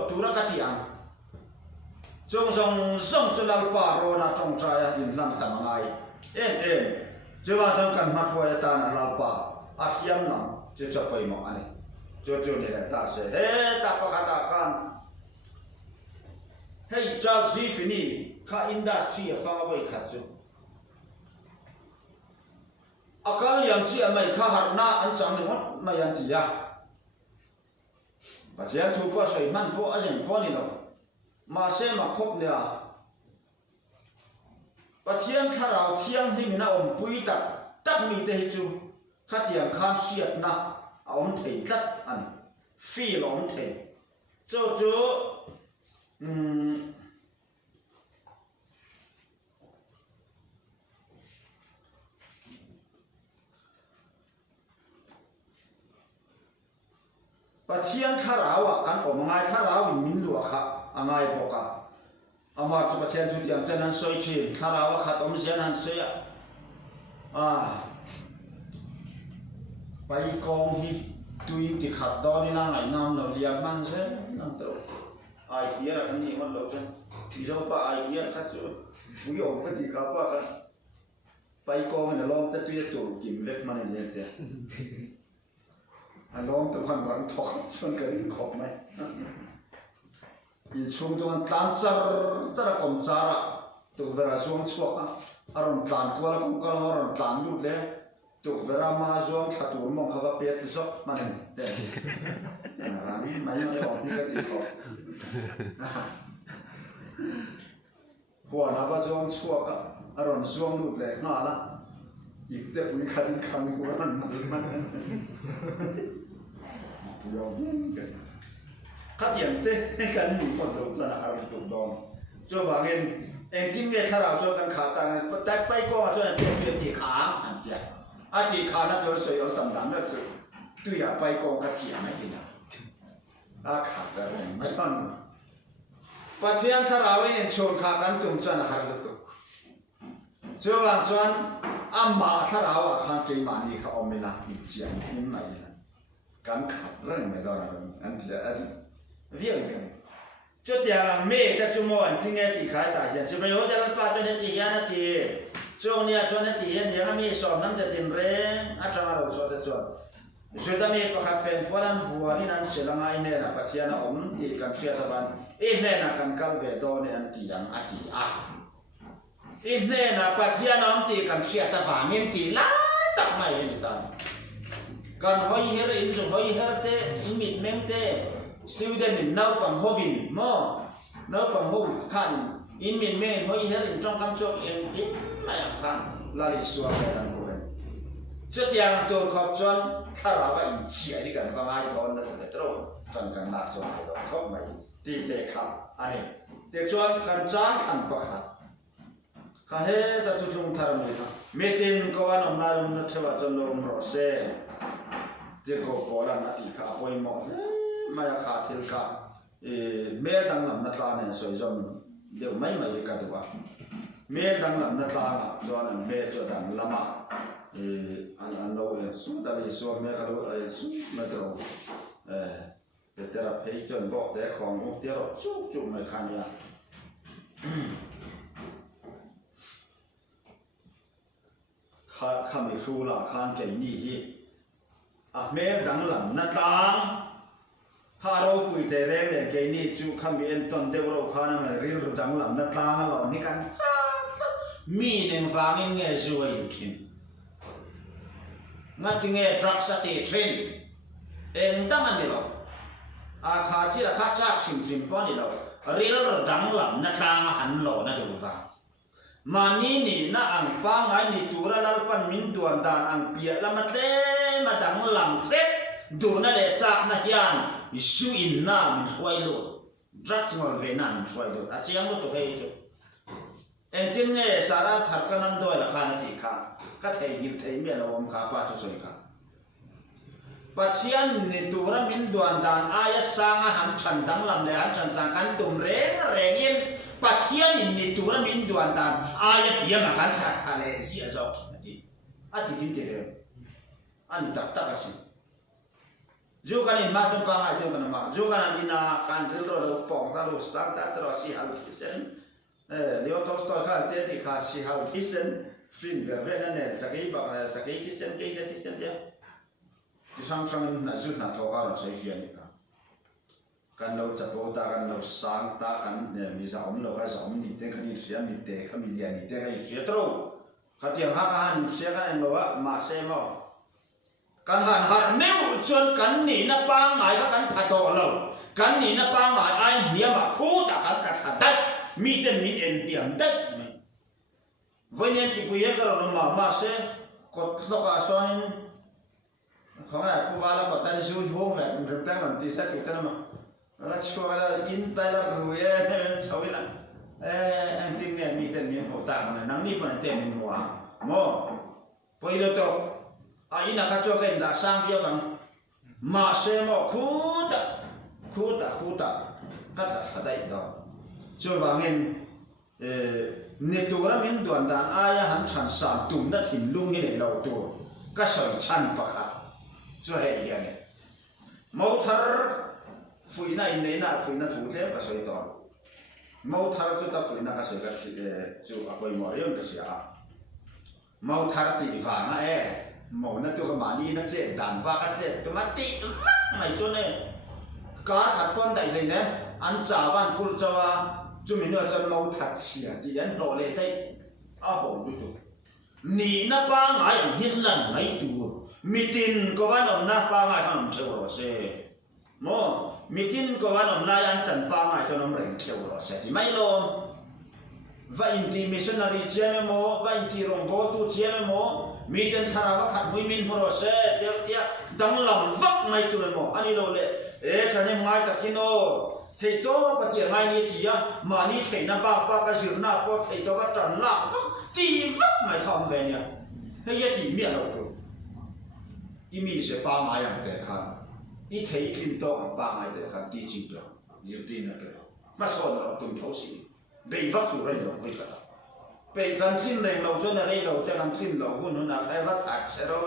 tụi nó cả tiền trong dòng cho lal pa ro na trong trai in lam tam ngai em chứ mà trong cần mặt phơi ta là lal pa a hiam nam chứ cho phải mong anh cho này là ta sẽ he ta có kata kan hey cha gì fini kha industry phang voi khat chu akal yang chi mai kha har na an chang ni ngot mai an ti ya ba chian thu ko soi man po a jen po ni lo mà xem mà khóc nè, và thiên thà rào thiên thì mình ông bùi tắt mi đây chú, khát tiền khan xiết na, ông thấy tắt anh, phi ông thấy, cho và thiên thà rào à, căn ông ngay thà rào mình lúa khá. Angai boka, amar tu pasien tu tiang tenan soi chin, tharawa khat om zian soi pai kong hi tui ti khat do ni na ngai nam lo liam man se nam tro ai kia ra kan ni man lo chen ti zo pa ai kia khat chu bu yong pa ti kha pa kha pai kong na lom ta tu ya tu kim lek man le te a lom tu han ran thok chon ka ri khop mai in chung tuan tlan char kom chara tu vera zuang chuak aron tlan ko la kom kal aron tlan lut le tu vera ma zuang thatu mong khawa pet zo man te mai mai on ni ka ti ko huwa na ba zuang chuak aron zuang lut le nga la ip te pui khan khang ko man yo khát tiền thế nên cần những con đồ là hàng chục đòn cho bà nghe em tin nghe sao cho cần khát tăng tay bay qua cho nên tiền thì kháng anh chị thì kháng nó cho sợi ở sầm đắng đó chứ tuy là bay qua cái gì mấy cái nào khát cái này mấy con và thiên thà nào nên chôn khát ăn tụng cho là hàng chục cho bạn chọn mà thà nào khát cái mà đi khát mình là bị chém nhưng mà cần khát rất mấy đó là anh chị riêng cái cho tiền mẹ ta chú mua anh听nghe thì khai tài hiện bây giờ ta phát cho nên thì hiện là thì cho nên cho nên thì hiện những mẹ sòng nắmจะ tìm re à trong đó cho ta chọn rồi ta mẹ có cà phê phun ăn vua đi ăn sẽ là ngay nè là bắt hiện là ông thì cần xuyên ta ban ít nè là cần cal về đó nè anh thì yang à thì ít nè là bắt hiện ông thì cần xuyên ta vàng nên thì lá tắc mày như ta cần hỏi hết rồi in rồi hỏi hết thế in mịt men thế student in nấu bằng hovin mo nấu bằng hov khan in min men hoi her in trong cam chok em kip mai khan la li suwa về đàn cô cho tiền tôi khóc chọn thà là vậy chỉ đi cần phải ai thon là sẽ trâu chọn cần lạc chọn này đó không mày đi để khắp anh để chọn cần chán thành bạc hạt cả hết ta tu chung thà rồi ha meeting có anh ông nào nó theo chọn lồng rồi xe để có là nó thì cả quay mỏ mai khát thiên cả mẹ đang làm nát la này rồi dòng đều mấy cái đó mẹ đang làm nát la cho nên mẹ cho đang làm anh lâu rồi suốt đời suốt mẹ cái đó suốt mấy đầu để therapy cho bỏ để không một tiếng rồi chúc mày khăn nha khá mi thu là khan cái ni hi mẹ đắng lắm nát tang hà rô bùi tê rê lệ cái ni chú khá mi en ton đeo rô khan mà ril rô đắng lắm nát tang là ni kan mi nên vang in nghe rồi in kinh ngắt nghe truck sa ti train em đắng anh đi lo khá chỉ là khá chắc sim sim con đi lo ril rô đắng lắm nát tang hắn lo na được vang mà ni na ang pa ngai ni tura lal pan min duan dan ang pia la mate ma dang lam phet du na le chak na hian isu in na min khwai lo drugs ngol ve na min khwai lo a chiang mo to hei chu en tin nge sara thar ka nan doi la khan ti kha ka thei gil thei me lo om kha pa chu soi kha pathian ni tura min duan dan aya sanga han chan dang lam le han chan sang kan tum reng reng in pathian in ni tura min duan dan aya pia ma kan tha tha le si azok ti ati kin te re an tak tak asi jo kan in ma tum pa ngai tum kan ma jo kan ina kan ro ro pong ta ro sang ta tro si hal kisen Leo Tolstoy kan te ti kha si hal kisen fin ver ve na ne sakai ba sakai kisen ke te kisen te ti sang sang na zu na tho ka ro sai fian ni ka kan lo cha po ta kan lo sang ta kan ne mi za om lo ka za om ni te kan ni sia mi te ka mi lian ni te ka ni sia tro kha tiang ha ka han sia kan lo wa ma se mo kan han har meu chon kan ni na pa ngai ka kan pha to lo kan ni na pa ngai ai mia ma khu ta kan ka sa tat mi ten mi en piam tat với nên chỉ bây giờ nó mà se có lúc à xoan không ai cũng vào là có tay siêu home vậy mình đang làm tí sát cái tên mà nó xóa là in tay là rồi xấu là anh tin nghe mi tên miền hồ tạng này nắng đi còn tên miền hoa mò bây giờ tôi in là các chỗ cái đã sang phía bằng mà se mò khu ta cắt là đây đó cho vào mình nè tu ra mình đoàn đàn ai hắn chăn sàn tụm đất hình lung như này lâu tu các sợi chăn bạc à cho hệ vậy này mẫu thar phủi này này na phủi na thủ thế và sợi to mẫu thar chúng ta phủi na các sợi cái chú à quay mỏ riêng cái gì à mẫu thar tỷ vàng á mẫu na tu cái mani na chết đàn va cái chết tu mà tỷ mày cho này cá hạt con đại này nè ăn chả van cul cho chúng mình nói cho mẫu thật xỉa thì anh lộ lệ thấy hồn tụi nị na ba ngài hiền lần mấy tụ mitin có văn ông na ba ngài không chịu rồi xe mò mitin có văn ông na anh chẳng ba ngài cho nó rèn chịu rồi xe thì mấy lo vậy thì missionary chia mò vậy thì rong go tu chia mò mitin thara và khát mũi min rồi xe tiếc đắng lòng vấp mấy tụi mò anh đi lộ lệ cho nên ngài tập kinh ô thầy to bắt tiếng ngay như kia mà ni thầy na ba cái gì na có thầy to cái tròn lạc tí vấp mày không về nhỉ hay là tí miệng đâu rồi ý mi sẽ ba mai yang để khăn ý thầy tin to ba mai để khăn tí chịu được nhiều tin là cái mà sao nó tung thấu xí bị vấp tụi rồi với cả về gần tin này lâu cho nên đây lâu cho gần tin lâu hơn nó là cái vấp thật sẽ đâu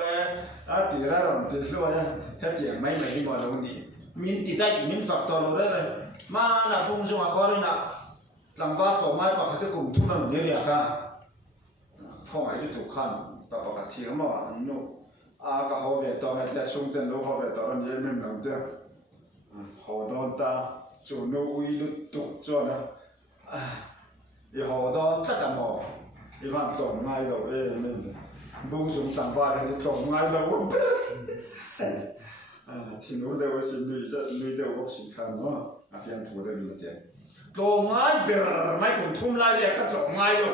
tí ra rồi tí rồi hết tiếng mấy đi vào đâu nhỉ mình tí tay mình phật to lâu đấy rồi mà là không dùng khó đấy nè làm vác phổ mai bạc cái cùng thu nằm như vậy cả không ai được khăn bạc bạc thiệt mà anh nhung cái họ về tao hay là xung quanh lúc họ về tao anh em làm thế họ đón ta chủ nô uy lúc tục cho nó thì họ đón tất cả mọi thì bạn tổng ngay rồi nên bung dùng sản vật thì tổng ngay rồi thì nó đều là nuôi đều có sinh khăn mà phiền thủ đều được tiền tổ ngay bể mấy cùng thum lại để các tổ ngay rồi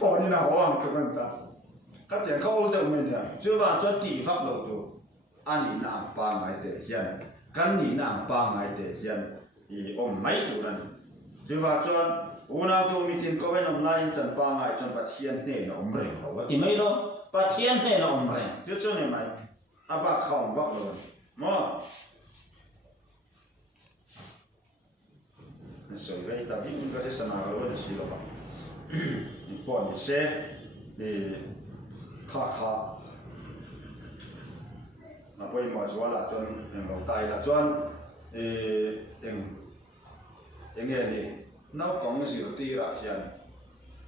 họ như nào họ làm cái ta các tiền không được mình nhỉ chưa vào cho tỷ pháp đầu tu anh đi làm ba ngày để hiện căn đi làm ba ngày để hiện thì ông mấy tụ này chưa vào cho u nào tu mình tin có bên ông này chân ba ngày chân bắt hiện này nó ông rèn họ thì mấy đó bắt hiện này nó ông rèn chứ cho nên mày bác không vấp rồi mà rồi vậy ta biết cái cái sản nào rồi thì là bọn mình sẽ để khá mà bây giờ cho là cho em đầu tay là cho em nghe đi nấu con cái gì ti ra hiền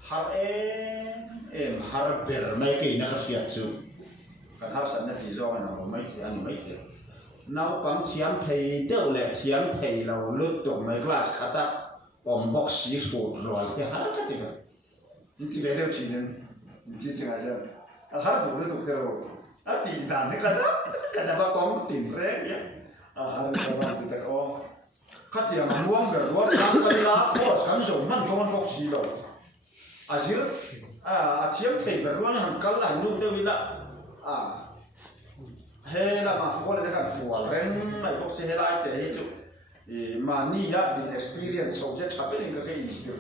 har em har ber mấy cái nó cái phiền chú cái har sẵn thì do nào mấy thì anh mấy thì nấu con thiếm thầy đâu lệ thiếm thầy lâu lướt tụng mấy glass khát á om bọc xí sụt rồi cái har cái gì vậy chỉ để đâu chỉ nên chỉ chừng ai chứ har đủ lướt tụng theo tì đàn cái đó con tìm rẽ nhé har cái đó thì ta có khát tiền muông để luộc sáng cái lá có sẵn rồi mình con bọc xí đâu chứ thiếm thầy để luộc hàng cái là nung đâu đi là he là mà có cái cái phù ren này bốc xe lại để chứ mà ni ya the experience so just happening cái institute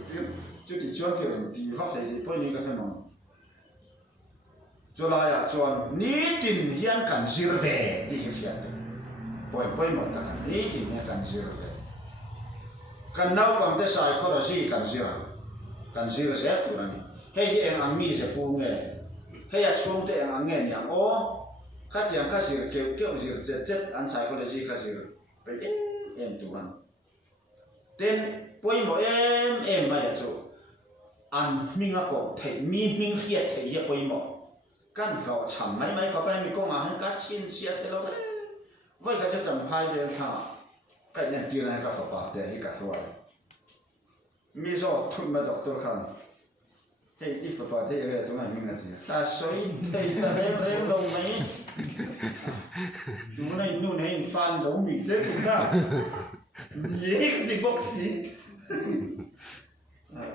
chứ thì chuyên kiểu thì phát thì phải ni cái nó cho lại chọn ni tìm hiện cảnh sửa về thì cái chuyện phải một cái ni tìm hiện cảnh sửa về cần nào bằng cái sai khó là gì cảnh sửa sẽ tụi này hay em ăn mi sẽ buông nghe hay chung thì em ăn nghe nhàng ô các tiếng các sự kiểu sự chết ăn sai có là gì các sự phải em tụi anh tên bôi mỏ em mà chỗ ăn mình có thể mình hiện thể hiện bôi mỏ căn gạo chấm mấy có phải mình có ăn các chiên xía thế đâu đấy vậy cái cho chấm phai về thà cái này kia này các phật bảo để hết cả rồi mi do thun mà doctor khan thì ít phật bảo thế cái tụi mình là gì ta soi thì ta rem lông mấy chúng này nu này fan đấu mình đấy cũng ra dễ thì bốc xí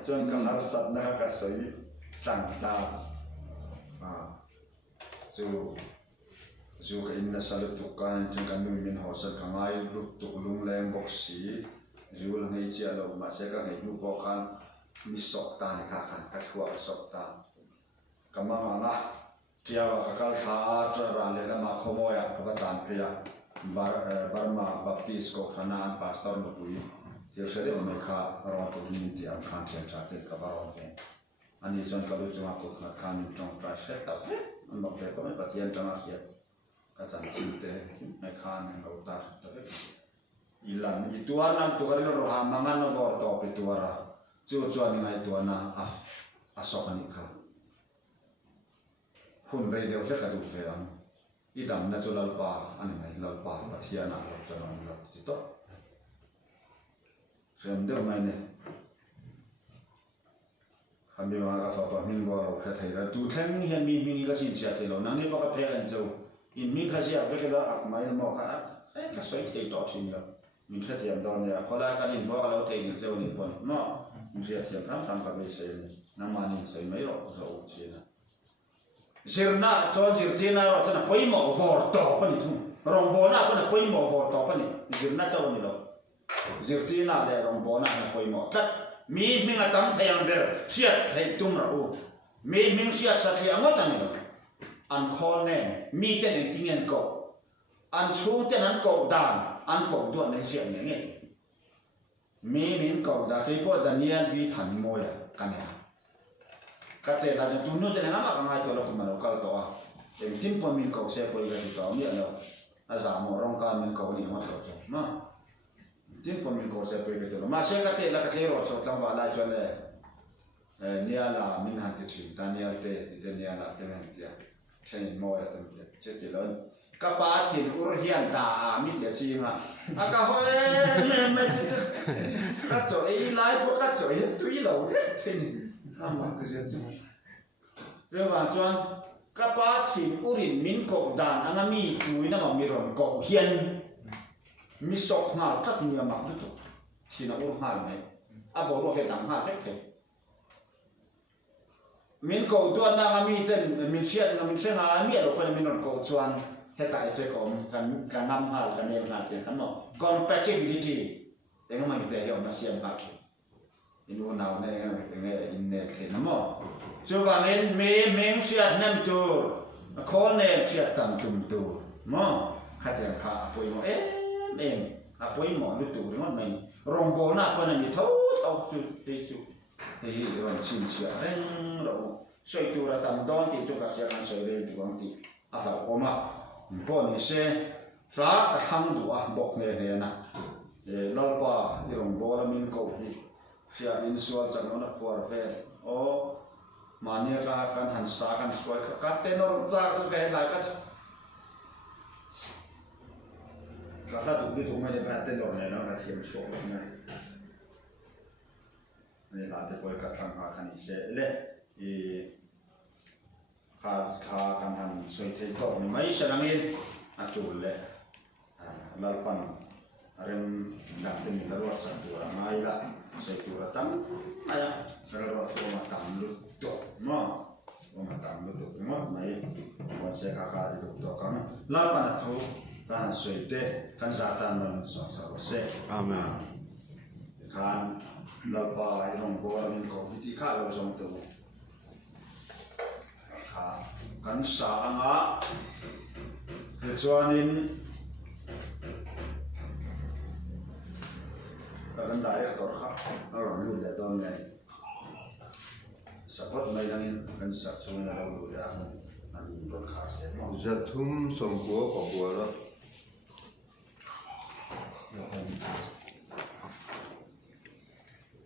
cho nên các học sinh nó các soi tăng ta dù cái in là sao được tục can trong cái nuôi mình họ sẽ càng ai lúc tục lung lên bốc xí dù là ngày chia lâu mà sẽ các ngày nu bốc can mi sọc tan khá khăn các thua sọc tan cảm ơn anh kia và các thà ra lên là mà không mua các bạn tan kia Burma Baptist ko khana pastor no pui yo sede me kha ro to ni ti am khan chen cha te ka ba ro ke ani jon ka lu chuma ko khan trong pra set ta an no pe ko me patien tama khia ka chan chin te me khan en lo ta ta ve ilan I tuan nam tu ka ro ha mangan no vor to pe tuara chu chuan ni ngai tuana a sok ani kha hun rei deu le ka du fe am idam na chu lalpa ani mai lalpa pathiana lo chanon lo ti to sem deu mai ne khami wa ka fa min go ro kha thai ra tu thleng hian mi ka sin sia te lo nang ni ba ka phe an chau in mi kha sia ve ka ak mai mo kha ka soi te to thin lo min kha tiam don ya khola ka nin bo ka lo te ni chau ni pon no mi sia tiam tham ka ve se na ma ni sei mai ro zo chi na zirna cho zirtina ro chana poi mo vor to pani thu rombona pana poi mo vor to pani zirna cho ni lo zirtina le rombona na poi mo tat mi nga tam thayang ber siat thai tum ra u mi siat sa thia ngot ani lo an khol ne mi ten en tingen ko an chu ten an ko dan an ko do ne siat ne nge mi min ko da ke po daniel bi than mo ya kanya kate la tu nu jena ma ka ngai to lo kuma lo kal to a em tin pon min ko se po ga ti to mi lo a za mo rong ka min ko ni ma to so ma tin pon min ko se po ga to ma se kate la kate ro so tlang ba la chon le nia la min han ti chi daniel te ti nia la te men ti a chen mo ya tam ti che ti lo ka pa thin ur hian da mi le chi ma a ka ho me chi ka cho ei lai po ka cho ei tu i lo te ni mà cái gì chứ về vào chọn các bác thì urin min cột đàn anh em mi túi nó mà mi rồng cột hiền mi sọc nào tất nhiều mặc được thì nó uống hàng này à bộ lo phải tặng hàng hết thế min cột tuan anh em mi tên min xiên hàng mi rồi phải min rồng cột chuan hết tại phải có cái năm hàng cái nem hàng tiền hắn nó compatibility thế nó mình phải hiểu nó xiên hàng inu nào này cái này in này thì nó mò cho vào nên mình siết nem tu khó nem siết tầm tum tu mò hạt tiền khá bôi mò em bôi mò lúc tu đúng không mình rong bò na con này thấu chút thì rồi xin siết đấy rồi soi tu ra tầm đó thì chúng ta sẽ làm soi lên thì còn thì đâu có mà bò này sẽ ra cái thang đủ bọc này nè để lâu qua thì rong bò là mình cầu thì phía in sual chẳng nó phù về ô mà nia ra căn hàn sa căn suy các tên nó ra cái lại các tụ đi tụ mấy cái tên đó này nó là thêm số này này là cái quay các thằng họ thành sẽ lệ thì khá căn hàn suy thế đó mấy sẽ đang in chủ lệ là phần rem đang tin là ruột sản xuất ngay là sẽ chủ là tăng ai sẽ là ruột của mặt tăng lúc đó mà của mặt tăng lúc đó mà mấy còn sẽ khá khá lúc đó còn là phần thu ta suy tế căn gia tăng mình sản sẽ amen kan là bài trong bộ mình có cái khác là trong từ kan sa ngã cho nên kan đại tổ khác nó làm luôn để tôi này support này là kan sát xuống là luôn để anh còn khác sẽ Zathum song búa của búa đó